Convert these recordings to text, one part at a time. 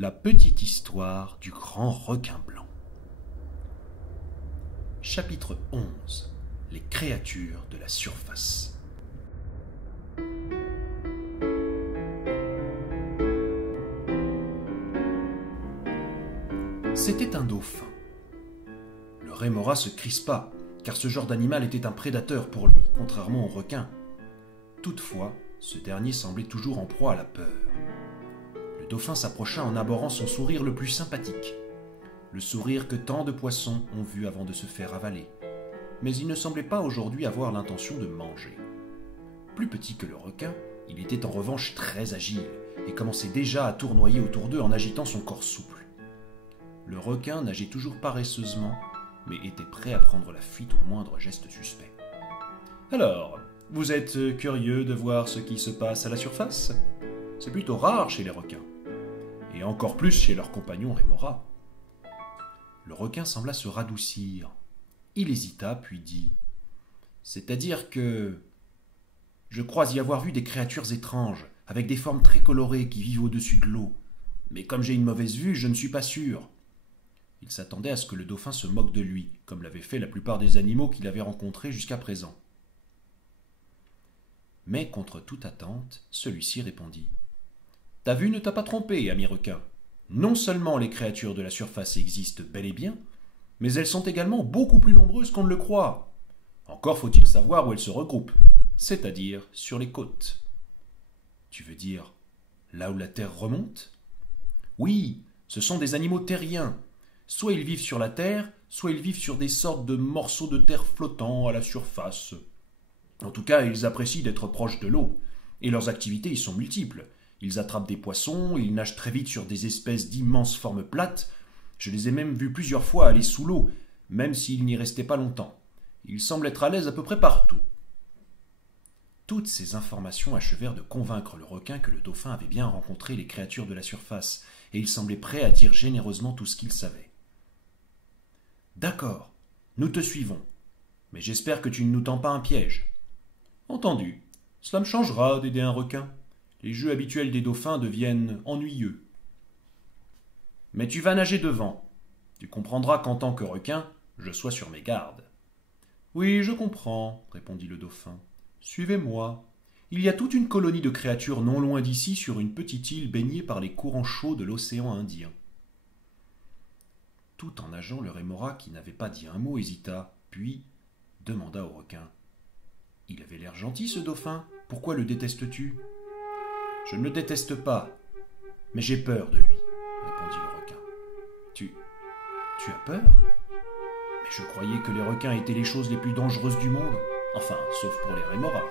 La petite histoire du grand requin blanc. Chapitre 11. Les créatures de la surface. C'était un dauphin. Le rémora se crispa, car ce genre d'animal était un prédateur pour lui, contrairement au requin. Toutefois, ce dernier semblait toujours en proie à la peur. Le dauphin s'approcha en abhorrant son sourire le plus sympathique. Le sourire que tant de poissons ont vu avant de se faire avaler. Mais il ne semblait pas aujourd'hui avoir l'intention de manger. Plus petit que le requin, il était en revanche très agile et commençait déjà à tournoyer autour d'eux en agitant son corps souple. Le requin nageait toujours paresseusement, mais était prêt à prendre la fuite au moindre geste suspect. « Alors, vous êtes curieux de voir ce qui se passe à la surface ? C'est plutôt rare chez les requins, et encore plus chez leurs compagnons rémora. » Le requin sembla se radoucir. Il hésita, puis dit « C'est-à-dire que je crois y avoir vu des créatures étranges, avec des formes très colorées qui vivent au-dessus de l'eau. Mais comme j'ai une mauvaise vue, je ne suis pas sûr. » Il s'attendait à ce que le dauphin se moque de lui, comme l'avaient fait la plupart des animaux qu'il avait rencontrés jusqu'à présent. Mais contre toute attente, celui-ci répondit « Ta vue ne t'a pas trompé, ami requin. Non seulement les créatures de la surface existent bel et bien, mais elles sont également beaucoup plus nombreuses qu'on ne le croit. Encore faut-il savoir où elles se regroupent, c'est-à-dire sur les côtes. » « Tu veux dire là où la terre remonte ? » ?»« Oui, ce sont des animaux terriens. Soit ils vivent sur la terre, soit ils vivent sur des sortes de morceaux de terre flottants à la surface. En tout cas, ils apprécient d'être proches de l'eau, et leurs activités y sont multiples. Ils attrapent des poissons, ils nagent très vite sur des espèces d'immenses formes plates. Je les ai même vus plusieurs fois aller sous l'eau, même s'ils n'y restaient pas longtemps. Ils semblent être à l'aise à peu près partout. Toutes ces informations achevèrent de convaincre le requin que le dauphin avait bien rencontré les créatures de la surface, et il semblait prêt à dire généreusement tout ce qu'il savait. « D'accord, nous te suivons, mais j'espère que tu ne nous tends pas un piège. »« Entendu, cela me changera d'aider un requin. Les jeux habituels des dauphins deviennent ennuyeux. Mais tu vas nager devant. Tu comprendras qu'en tant que requin, je sois sur mes gardes. »« Oui, je comprends, » répondit le dauphin. « Suivez-moi. Il y a toute une colonie de créatures non loin d'ici sur une petite île baignée par les courants chauds de l'océan Indien. » Tout en nageant, le rémora, qui n'avait pas dit un mot, hésita, puis demanda au requin. « Il avait l'air gentil, ce dauphin. Pourquoi le détestes-tu ?»« Je ne le déteste pas, mais j'ai peur de lui, » répondit le requin. « Tu as peur ? Mais je croyais que les requins étaient les choses les plus dangereuses du monde. Enfin, sauf pour les rémoras.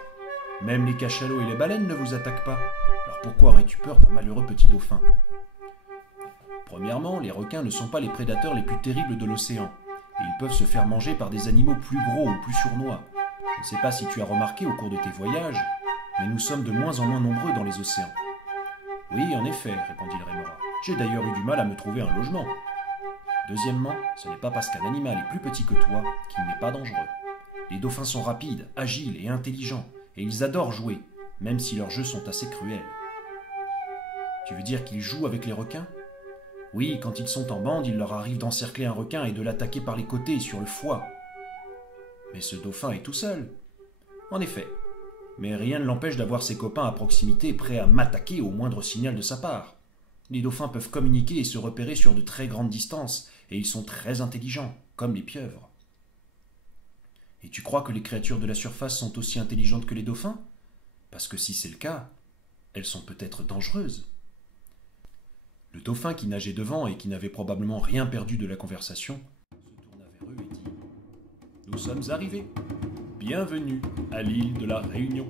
Même les cachalots et les baleines ne vous attaquent pas. Alors pourquoi aurais-tu peur d'un malheureux petit dauphin ? Premièrement, les requins ne sont pas les prédateurs les plus terribles de l'océan, et ils peuvent se faire manger par des animaux plus gros ou plus sournois. Je ne sais pas si tu as remarqué au cours de tes voyages, mais nous sommes de moins en moins nombreux dans les océans. »« Oui, en effet, » répondit le rémora. « J'ai d'ailleurs eu du mal à me trouver un logement. Deuxièmement, ce n'est pas parce qu'un animal est plus petit que toi qu'il n'est pas dangereux. Les dauphins sont rapides, agiles et intelligents, et ils adorent jouer, même si leurs jeux sont assez cruels. »« Tu veux dire qu'ils jouent avec les requins ? » ?»« Oui, quand ils sont en bande, il leur arrive d'encercler un requin et de l'attaquer par les côtés sur le foie. »« Mais ce dauphin est tout seul. »« En effet, mais rien ne l'empêche d'avoir ses copains à proximité prêts à m'attaquer au moindre signal de sa part. Les dauphins peuvent communiquer et se repérer sur de très grandes distances, et ils sont très intelligents, comme les pieuvres. »« Et tu crois que les créatures de la surface sont aussi intelligentes que les dauphins ? Parce que si c'est le cas, elles sont peut-être dangereuses. » Le dauphin qui nageait devant et qui n'avait probablement rien perdu de la conversation se tourna vers eux et dit « Nous sommes arrivés. Bienvenue à l'île de la Réunion. »